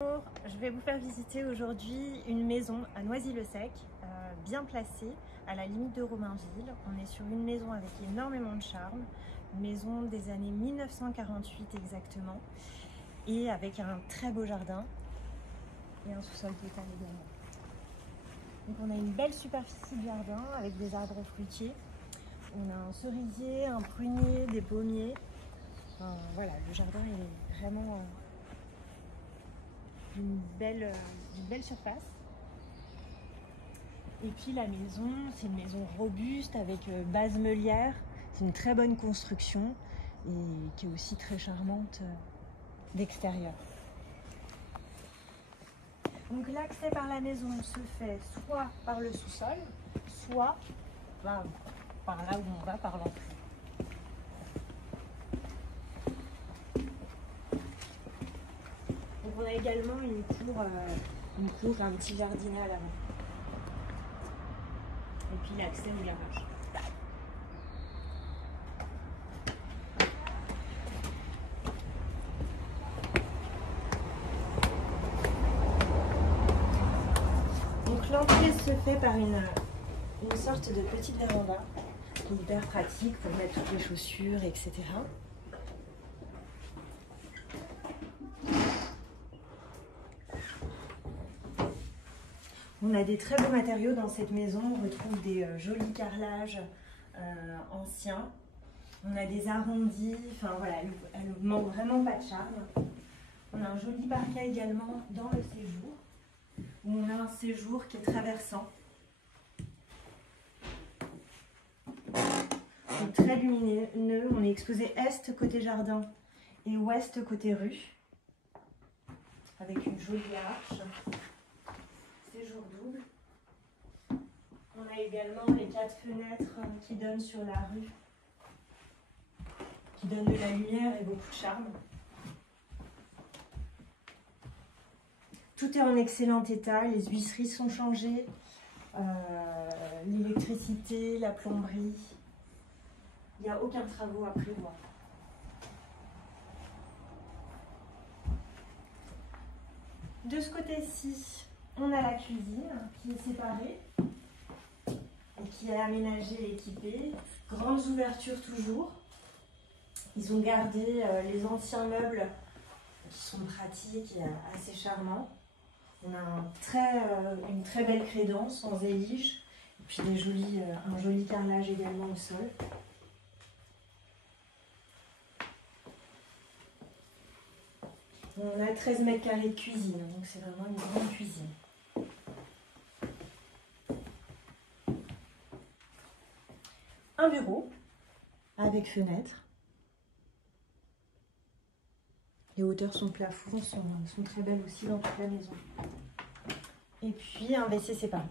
Bonjour, je vais vous faire visiter aujourd'hui une maison à Noisy-le-Sec, bien placée à la limite de Romainville. On est sur une maison avec énormément de charme, une maison des années 1948 exactement, et avec un très beau jardin et un sous-sol total également. Donc on a une belle superficie de jardin avec des arbres fruitiers. On a un cerisier, un prunier, des pommiers. Voilà, le jardin est vraiment d'une belle surface. Et puis la maison, c'est une maison robuste avec base meulière. C'est une très bonne construction et qui est aussi très charmante d'extérieur. Donc l'accès par la maison se fait soit par le sous-sol, soit par là où on va, par l'entrée. Donc on a également une cour, un petit jardinet à l'avant. Et puis l'accès au garage. Donc l'entrée se fait par une sorte de petite véranda qui est hyper pratique pour mettre toutes les chaussures, etc. On a des très beaux matériaux dans cette maison. On retrouve des jolis carrelages anciens. On a des arrondis. Enfin voilà, elle ne manque vraiment pas de charme. On a un joli parquet également dans le séjour, où on a un séjour qui est traversant. Donc, très lumineux. On est exposé est côté jardin et ouest côté rue, avec une jolie arche. Séjour double. On a également les 4 fenêtres qui donnent sur la rue, qui donnent de la lumière et beaucoup de charme. Tout est en excellent état, les huisseries sont changées, l'électricité, la plomberie, il n'y a aucun travaux à prévoir. De ce côté-ci, on a la cuisine qui est séparée et qui est aménagée et équipée. Grandes ouvertures toujours. Ils ont gardé les anciens meubles qui sont pratiques et assez charmants. On a une très belle crédence en zélige et puis un joli carrelage également au sol. On a 13 mètres carrés de cuisine, donc c'est vraiment une grande cuisine. Un bureau avec fenêtre. Les hauteurs sont plafond, sont très belles aussi dans toute la maison. Et puis un WC séparé,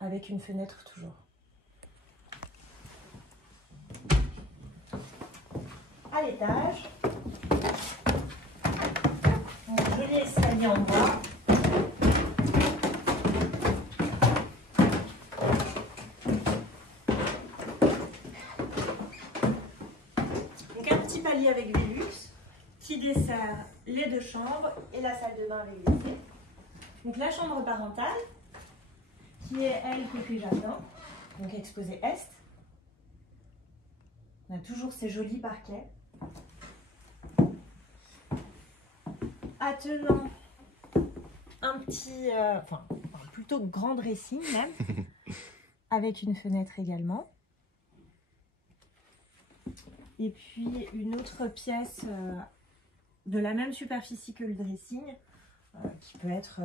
avec une fenêtre toujours. À l'étage, un joli escalier en bois. Donc un petit palier avec Velux qui dessert les 2 chambres et la salle de bain avec WC. Donc la chambre parentale, qui est elle côté jardin, donc exposée est. On a toujours ces jolis parquets. Attenant un petit, plutôt grand dressing même, avec une fenêtre également. Et puis une autre pièce de la même superficie que le dressing, qui peut être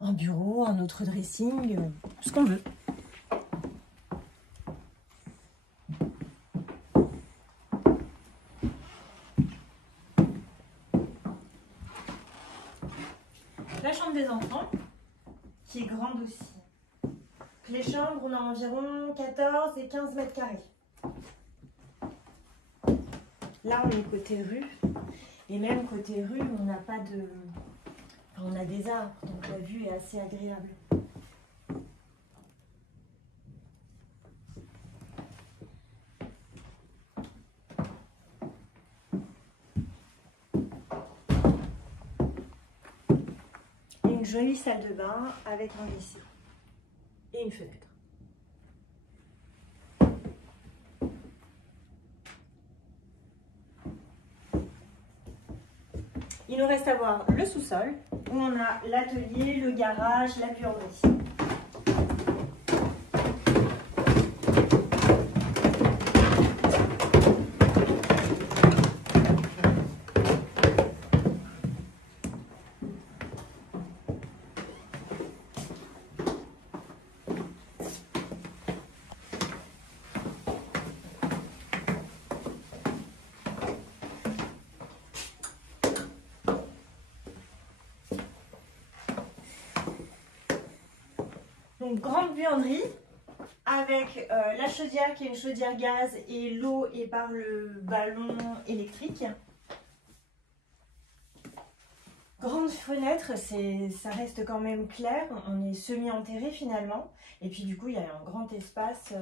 un bureau, un autre dressing, ce qu'on veut. La chambre des enfants, qui est grande aussi. Les chambres, on a environ 14 et 15 mètres carrés. Là, on est côté rue. Et même côté rue, on n'a pas de... on a des arbres, donc la vue est assez agréable. jolie salle de bain avec un WC et une fenêtre. Il nous reste à voir le sous-sol où on a l'atelier, le garage, la buanderie. Donc, grande buanderie avec la chaudière qui est une chaudière gaz et l'eau est par le ballon électrique. Grande fenêtre, ça reste quand même clair, on est semi-enterré finalement. Et puis du coup, il y a un grand espace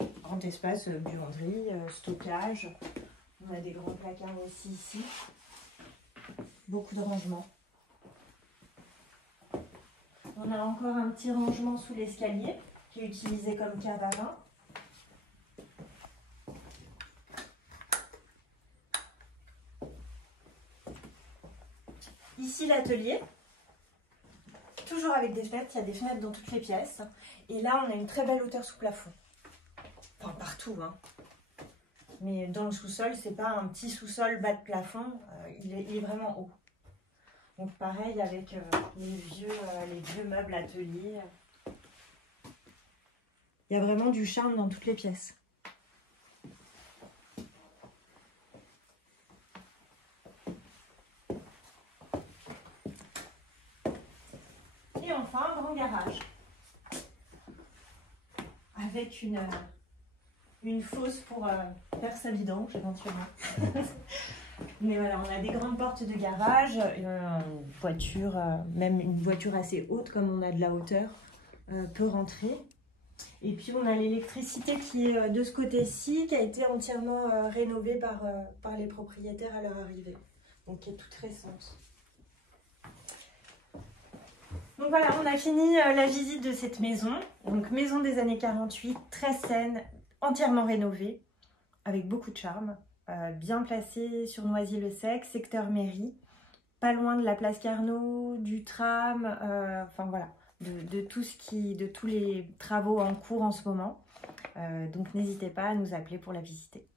buanderie, stockage. On a des grands placards aussi ici. Beaucoup de rangements. On a encore un petit rangement sous l'escalier qui est utilisé comme cave à vin. Ici l'atelier, toujours avec des fenêtres, il y a des fenêtres dans toutes les pièces. Et là on a une très belle hauteur sous plafond. Enfin partout, hein. Mais dans le sous-sol, c'est pas un petit sous-sol bas de plafond, il est vraiment haut. Donc pareil avec les vieux meubles ateliers. Il y a vraiment du charme dans toutes les pièces. Et enfin, un grand garage. Avec une fosse pour faire sa vidange éventuellement. Mais voilà, on a des grandes portes de garage, une voiture, même une voiture assez haute comme on a de la hauteur, peut rentrer. Et puis on a l'électricité qui est de ce côté-ci, qui a été entièrement rénovée par les propriétaires à leur arrivée, donc qui est toute récente. Donc voilà, on a fini la visite de cette maison, donc maison des années 48, très saine, entièrement rénovée, avec beaucoup de charme. Bien placé sur Noisy-le-Sec, secteur mairie, pas loin de la place Carnot, du tram, enfin voilà, de tous les travaux en cours en ce moment. Donc n'hésitez pas à nous appeler pour la visiter.